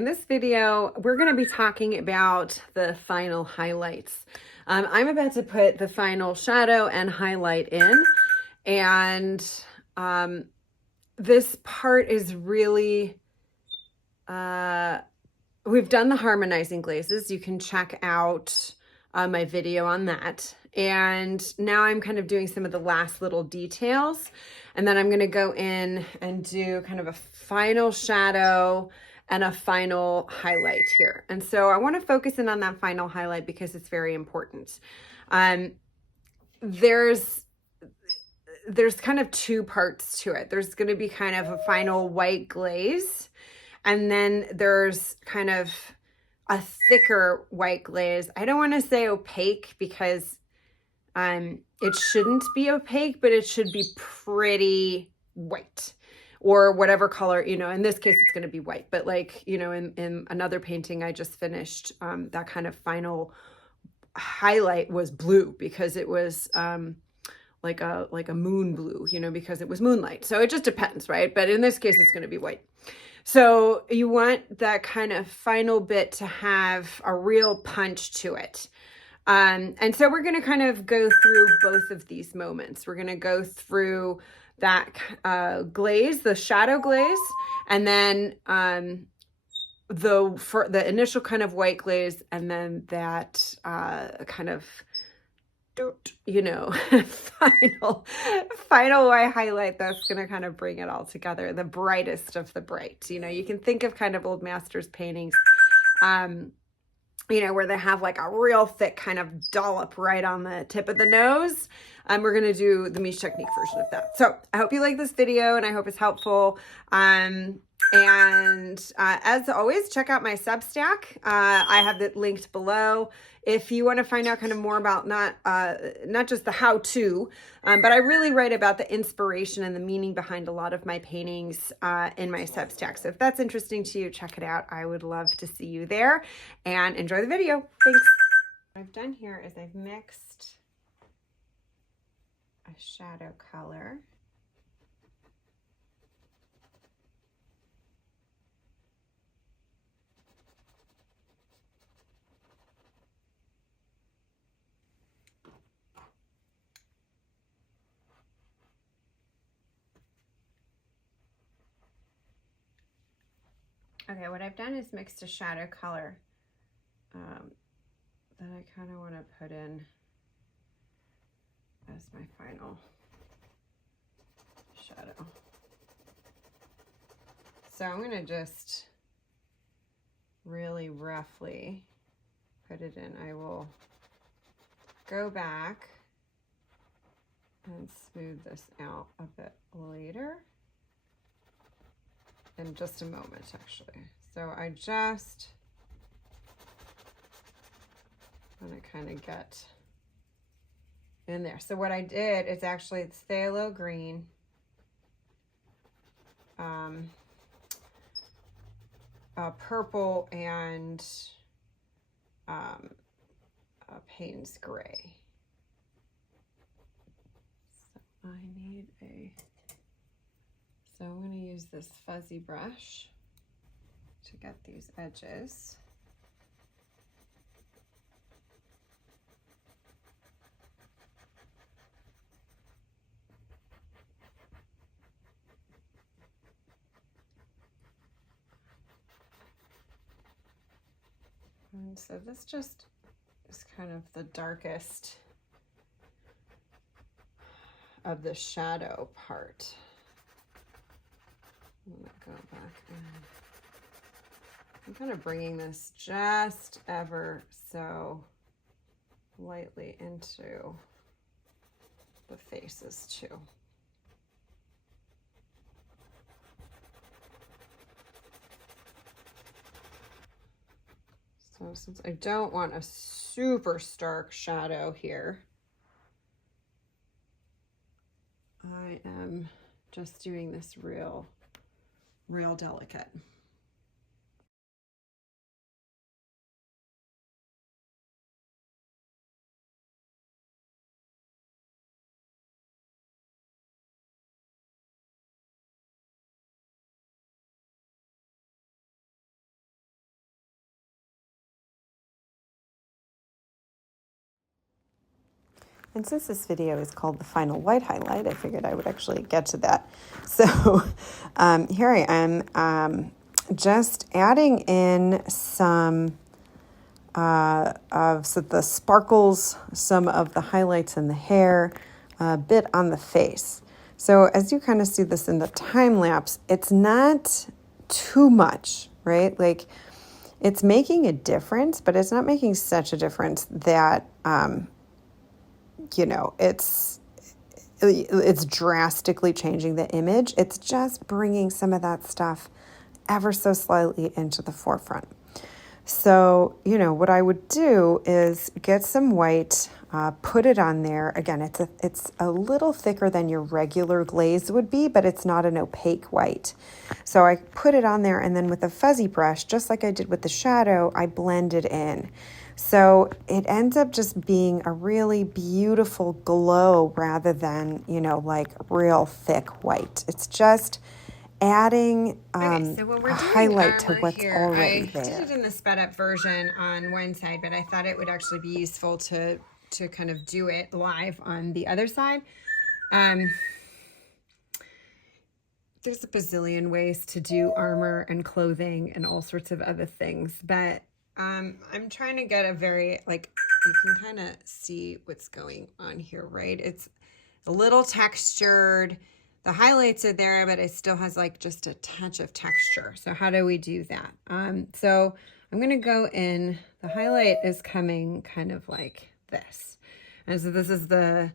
In this video, we're going to be talking about the final highlights. I'm about to put the final shadow and highlight in, and this part is really, we've done the harmonizing glazes. You can check out my video on that. And now I'm kind of doing some of the last little details. And then I'm going to go in and do kind of a final shadow and a final highlight here. And so I want to focus in on that final highlight because it's very important. There's kind of two parts to it. There's going to be kind of a final white glaze, and then there's kind of a thicker white glaze. I don't want to say opaque because it shouldn't be opaque, but it should be pretty white or whatever color, you know. In this case, it's going to be white, but like, you know, in another painting I just finished, that kind of final highlight was blue because it was like a moon blue, you know, because it was moonlight. So it just depends, right? But in this case, it's going to be white. So you want that kind of final bit to have a real punch to it. And so we're going to kind of go through both of these moments. We're going to go through that glaze, the shadow glaze, and then the initial kind of white glaze, and then that kind of, you know, final white highlight that's going to kind of bring it all together, the brightest of the bright. You know, you can think of kind of old masters paintings, you know, where they have like a real thick kind of dollop right on the tip of the nose. We're going to do the Mische Technique version of that. So I hope you like this video and I hope it's helpful. And as always, check out my Substack. I have it linked below. If you want to find out kind of more about not just the how-to, but I really write about the inspiration and the meaning behind a lot of my paintings in my Substack. So if that's interesting to you, check it out. I would love to see you there, and enjoy the video. Thanks. What I've done here is I've mixed a shadow color. Okay, what I've done is mixed a shadow color that I kind of want to put in as my final shadow. So I'm going to just really roughly put it in. I will go back and smooth this out a bit later. In just a moment, actually. So I just want to kind of get in there. So what I did is actually it's phthalo green, purple, and Payne's gray. So I need So I'm going to use this fuzzy brush to get these edges. And so this just is kind of the darkest of the shadow part. I'm going to go back and I'm kind of bringing this just ever so lightly into the faces too. So since I don't want a super stark shadow here, I am just doing this real delicate. And since this video is called the final white highlight, I figured I would actually get to that. So here I am, just adding in some of the sparkles, some of the highlights in the hair, a bit on the face. So as you kind of see this in the time lapse, it's not too much, right? Like it's making a difference, but it's not making such a difference that, you know, it's drastically changing the image. It's just bringing some of that stuff ever so slightly into the forefront. So, you know, what I would do is get some white, put it on there. Again, it's a little thicker than your regular glaze would be, but it's not an opaque white. So I put it on there, and then with a fuzzy brush, just like I did with the shadow, I blend it in. So it ends up just being a really beautiful glow rather than, you know, like real thick white. It's just adding so when we're a doing highlight to armor what's here, already I there. did it in the sped up version on one side, but I thought it would actually be useful to kind of do it live on the other side. There's a bazillion ways to do armor and clothing and all sorts of other things, but I'm trying to get a very, like, you can kind of see what's going on here, right? It's a little textured. The highlights are there, but it still has like just a touch of texture. So how do we do that? So I'm going to go in. The highlight is coming kind of like this. And so this is the,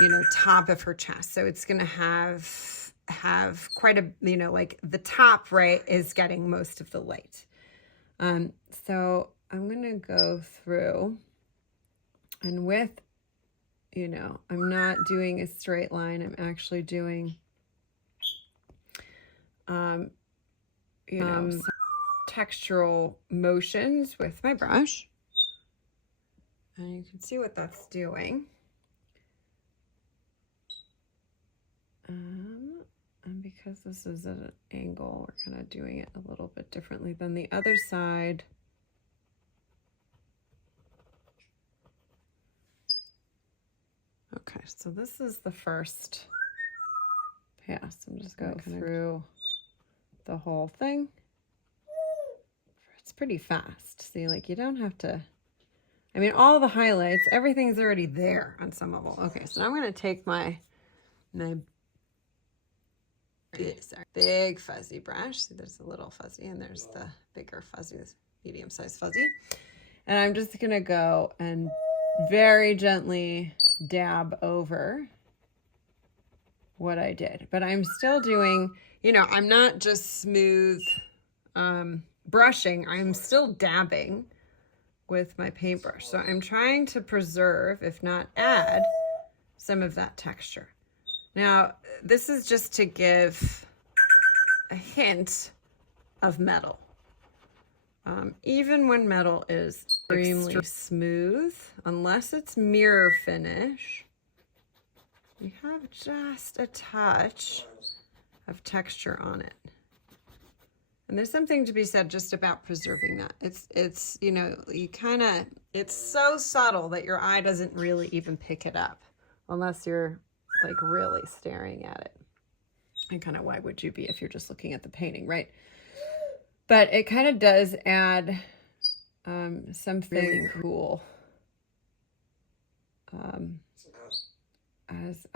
you know, top of her chest. So it's going to have quite a, you know, like the top, right, is getting most of the light. So I'm going to go through, and with, you know, I'm not doing a straight line. I'm actually doing, you know, some textural motions with my brush. And you can see what that's doing. And because this is at an angle, we're kind of doing it a little bit differently than the other side. Okay, so this is the first pass. I'm just going through the whole thing. It's pretty fast. See, like you don't have to, I mean, all the highlights, everything's already there on some level. Okay, so I'm going to take my big fuzzy brush. See, there's a little fuzzy, and there's the bigger fuzzy, this medium-sized fuzzy. And I'm just going to go and very gently dab over what I did. But I'm still doing, you know, I'm not just smooth brushing. I'm still dabbing with my paintbrush. So I'm trying to preserve, if not add, some of that texture. Now, this is just to give a hint of metal. Even when metal is extremely smooth, unless it's mirror finish, you have just a touch of texture on it. And there's something to be said just about preserving that. It's you know, you kind of, it's so subtle that your eye doesn't really even pick it up unless you're like really staring at it. And kind of why would you be if you're just looking at the painting, right? But it kind of does add something really cool as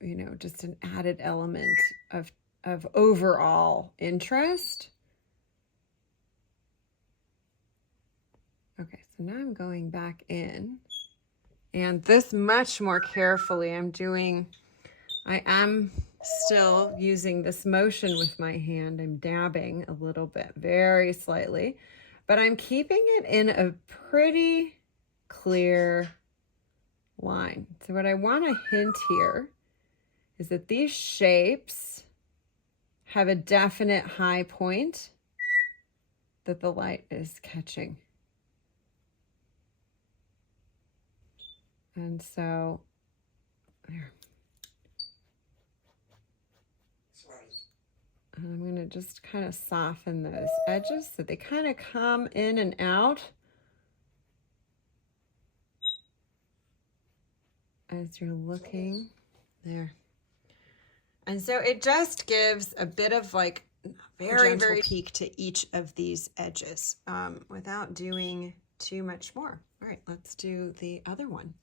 you know, just an added element of overall interest. Okay, so now I'm going back in, and this much more carefully. I am still using this motion with my hand. I'm dabbing a little bit, very slightly, but I'm keeping it in a pretty clear line. So what I want to hint here is that these shapes have a definite high point that the light is catching. And so, there. And I'm going to just kind of soften those edges so they kind of come in and out. as you're looking there. And so it just gives a bit of like very peak to each of these edges without doing too much more. All right, let's do the other one.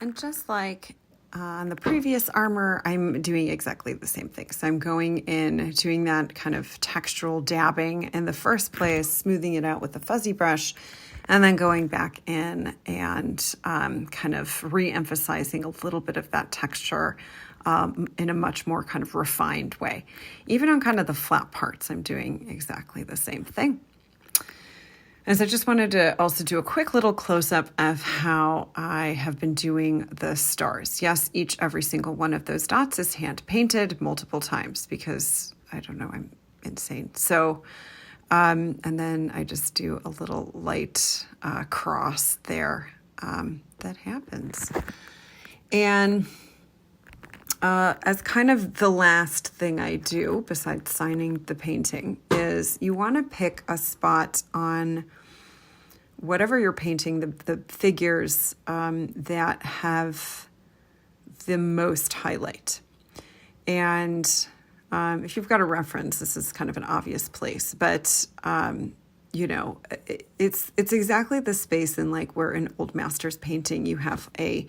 And just like on the previous armor, I'm doing exactly the same thing. So I'm going in, doing that kind of textural dabbing in the first place, smoothing it out with a fuzzy brush, and then going back in and kind of re-emphasizing a little bit of that texture in a much more kind of refined way. Even on kind of the flat parts, I'm doing exactly the same thing. And so I just wanted to also do a quick little close-up of how I have been doing the stars. Yes, every single one of those dots is hand-painted multiple times because, I don't know, I'm insane. So, and then I just do a little light cross there that happens. And as kind of the last thing I do, besides signing the painting, is you want to pick a spot on whatever you're painting, the figures that have the most highlight. And if you've got a reference, this is kind of an obvious place, but you know, it's exactly the space in like where in old masters painting you have a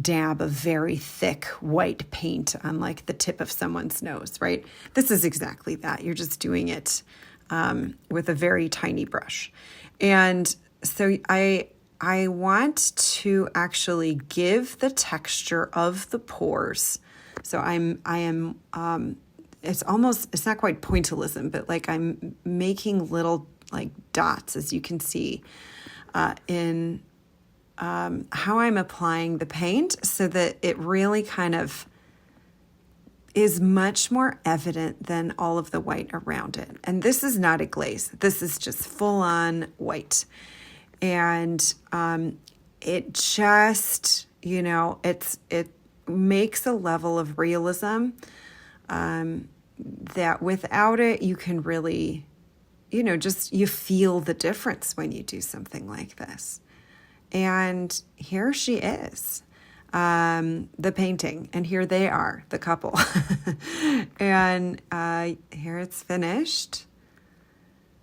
dab of very thick white paint on like the tip of someone's nose, right? This is exactly that. You're just doing it with a very tiny brush. And so I want to actually give the texture of the pores. So I am it's not quite pointillism, but like I'm making little like dots, as you can see, in how I'm applying the paint so that it really kind of is much more evident than all of the white around it. And this is not a glaze. This is just full on white. And it just, you know, it makes a level of realism that without it, you can really, you know, just you feel the difference when you do something like this. And here she is, the painting, and here they are, the couple. And here it's finished.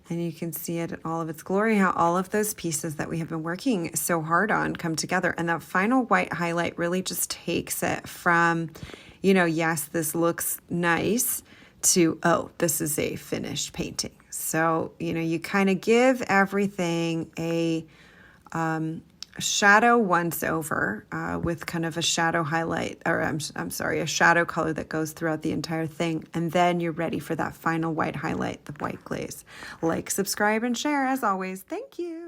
And you can see it in all of its glory, how all of those pieces that we have been working so hard on come together. And that final white highlight really just takes it from, you know, yes, this looks nice, to, oh, this is a finished painting. So, you know, you kind of give everything a shadow once over with kind of a shadow highlight, or I'm sorry, a shadow color that goes throughout the entire thing. And then you're ready for that final white highlight, the white glaze. Like, subscribe, and share as always. Thank you.